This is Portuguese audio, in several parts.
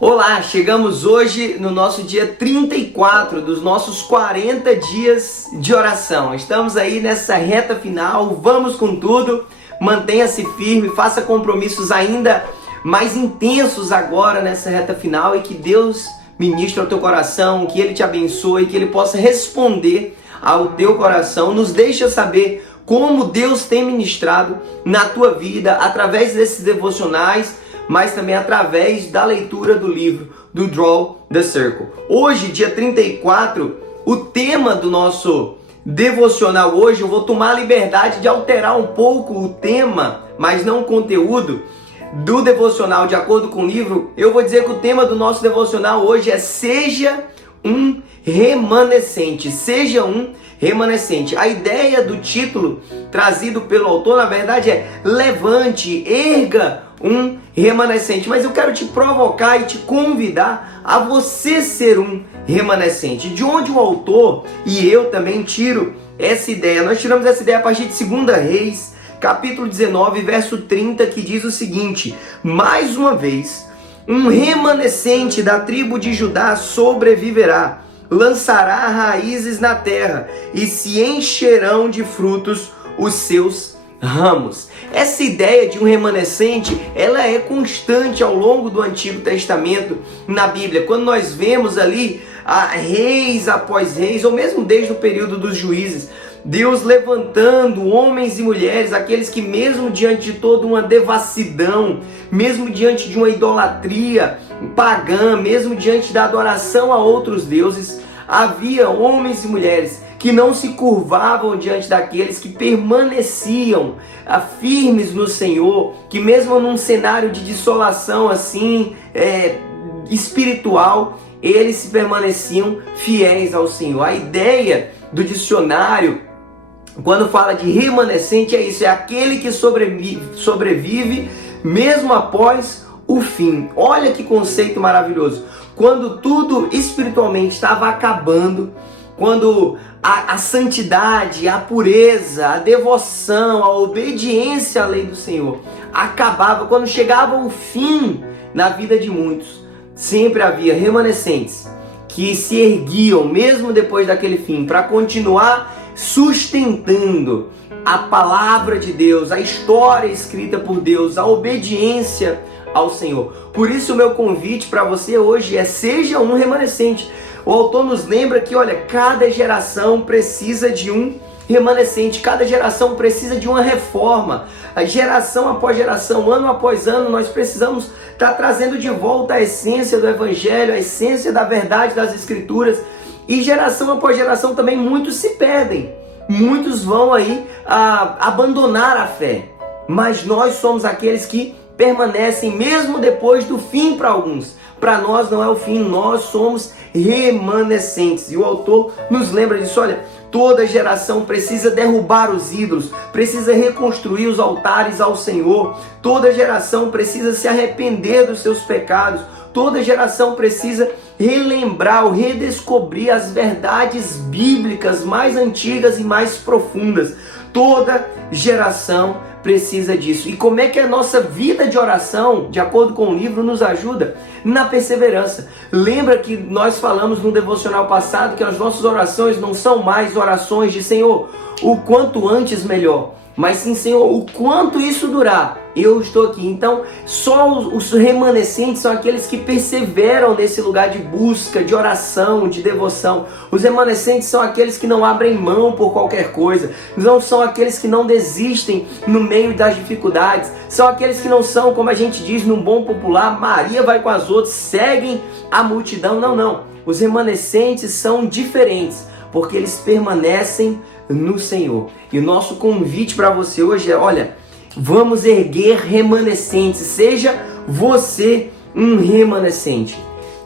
Olá, chegamos hoje no nosso dia 34 dos nossos 40 dias de oração. Estamos aí nessa reta final, vamos com tudo, mantenha-se firme, faça compromissos ainda mais intensos agora nessa reta final e que Deus ministre ao teu coração, que Ele te abençoe, que Ele possa responder ao teu coração. Nos deixa saber como Deus tem ministrado na tua vida através desses devocionais, mas também através da leitura do livro do Draw the Circle. Hoje, dia 34, o tema do nosso devocional hoje, eu vou tomar a liberdade de alterar um pouco o tema, mas não o conteúdo do devocional de acordo com o livro. Eu vou dizer que o tema do nosso devocional hoje é Seja um Remanescente. Seja um remanescente. A ideia do título trazido pelo autor, na verdade, é levante, erga um remanescente. Mas eu quero te provocar e te convidar a você ser um remanescente. De onde o autor e eu também tiro essa ideia? Nós tiramos essa ideia a partir de 2 Reis, capítulo 19, verso 30, que diz o seguinte: mais uma vez, um remanescente da tribo de Judá sobreviverá, lançará raízes na terra e se encherão de frutos os seus ramos. Essa ideia de um remanescente, ela é constante ao longo do Antigo Testamento na Bíblia. Quando nós vemos ali reis após reis, ou mesmo desde o período dos juízes, Deus levantando homens e mulheres, aqueles que mesmo diante de toda uma devassidão, mesmo diante de uma idolatria pagã, mesmo diante da adoração a outros deuses, havia homens e mulheres que não se curvavam diante daqueles que permaneciam firmes no Senhor, que mesmo num cenário de dissolação assim, espiritual, eles se permaneciam fiéis ao Senhor. A ideia do dicionário, quando fala de remanescente, é isso, é aquele que sobrevive mesmo após o fim. Olha que conceito maravilhoso. Quando tudo espiritualmente estava acabando, quando a santidade, a pureza, a devoção, a obediência à lei do Senhor acabava, quando chegava o fim na vida de muitos, sempre havia remanescentes que se erguiam mesmo depois daquele fim para continuar sustentando a palavra de Deus, a história escrita por Deus, a obediência ao Senhor. Por isso o meu convite para você hoje é: seja um remanescente. O autor nos lembra que, olha, cada geração precisa de um remanescente, cada geração precisa de uma reforma. A geração após geração, ano após ano, nós precisamos estar trazendo de volta a essência do Evangelho, a essência da verdade das Escrituras. E geração após geração também muitos se perdem, muitos vão aí abandonar a fé. Mas nós somos aqueles que permanecem mesmo depois do fim para alguns. Para nós não é o fim, nós somos remanescentes. E o autor nos lembra disso, olha, toda geração precisa derrubar os ídolos, precisa reconstruir os altares ao Senhor, toda geração precisa se arrepender dos seus pecados, toda geração precisa relembrar ou redescobrir as verdades bíblicas mais antigas e mais profundas. Toda geração precisa disso. E como é que a nossa vida de oração, de acordo com o livro, nos ajuda? Na perseverança. Lembra que nós falamos no devocional passado que as nossas orações não são mais orações de Senhor, o quanto antes melhor, mas sim, Senhor, o quanto isso durar, eu estou aqui. Então, só os remanescentes são aqueles que perseveram nesse lugar de busca, de oração, de devoção. Os remanescentes são aqueles que não abrem mão por qualquer coisa, não são aqueles que não desistem no meio das dificuldades, são aqueles que não são, como a gente diz num bom popular, Maria vai com as outras, seguem a multidão. Não. Os remanescentes são diferentes, porque eles permanecem no Senhor. E o nosso convite para você hoje é, olha, vamos erguer remanescentes. Seja você um remanescente.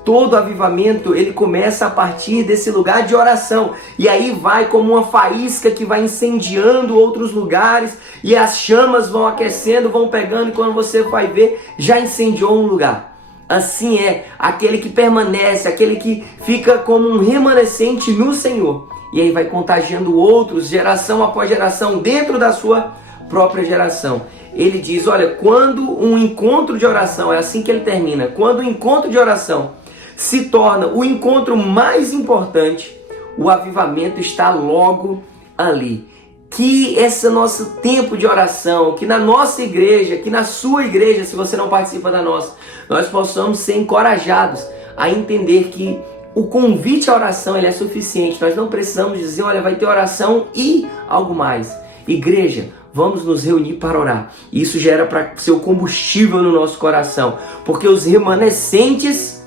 Todo avivamento, ele começa a partir desse lugar de oração. E aí vai como uma faísca que vai incendiando outros lugares. E as chamas vão aquecendo, vão pegando. E quando você vai ver, já incendiou um lugar. Assim é aquele que permanece, aquele que fica como um remanescente no Senhor. E aí vai contagiando outros, geração após geração, dentro da sua própria geração. Ele diz, olha, quando um encontro de oração, é assim que ele termina, quando o encontro de oração se torna o encontro mais importante, o avivamento está logo ali. Que esse nosso tempo de oração, que na nossa igreja, que na sua igreja, se você não participa da nossa, nós possamos ser encorajados a entender que o convite à oração ele é suficiente. Nós não precisamos dizer, olha, vai ter oração e algo mais. Igreja, vamos nos reunir para orar. Isso gera para ser o combustível no nosso coração, porque os remanescentes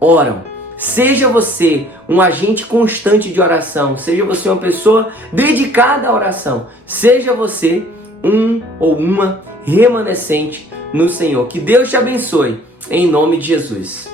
oram. Seja você um agente constante de oração, seja você uma pessoa dedicada à oração, seja você um ou uma remanescente no Senhor. Que Deus te abençoe, em nome de Jesus.